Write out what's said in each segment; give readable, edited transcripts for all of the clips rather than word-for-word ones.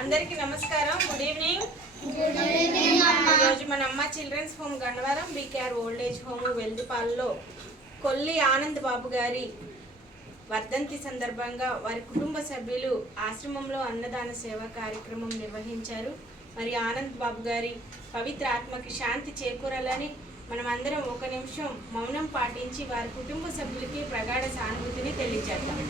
అందరికీ నమస్కారం. Good evening. ఈరోజు మన Amma children's home Gannavaram BKR old age home వెల్దిపాల్లో కొల్లి ఆనంద్ బాబు గారి వర్ధంతి సందర్భంగా వారి కుటుంబ సభ్యులు ఆశ్రమంలో అన్నదాన సేవా కార్యక్రమం నిర్వహించారు. మరి ఆనంద్ బాబు గారి పవిత్ర ఆత్మకి శాంతి చేకూరాలని మనమందరం ఒక నిమిషం మౌనం పాటించి వారి కుటుంబ సభ్యులకి ప్రగాఢ సానుభూతిని తెలియజేద్దాం.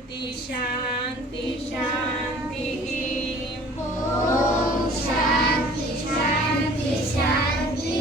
शांति शांति शांति ओम शांति शांति शांति।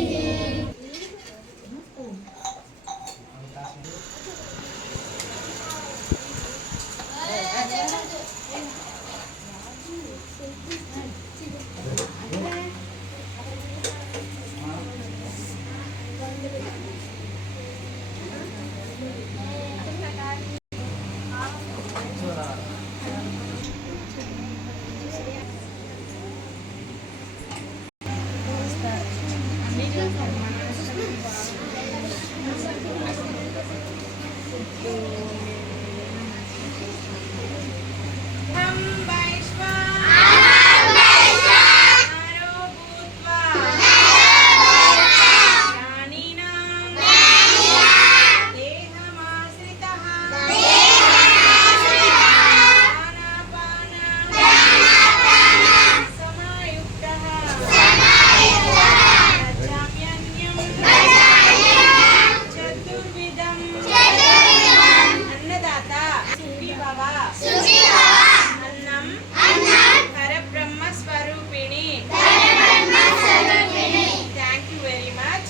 Thank you very much.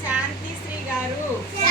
Shanti Sri Garu.